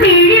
Miri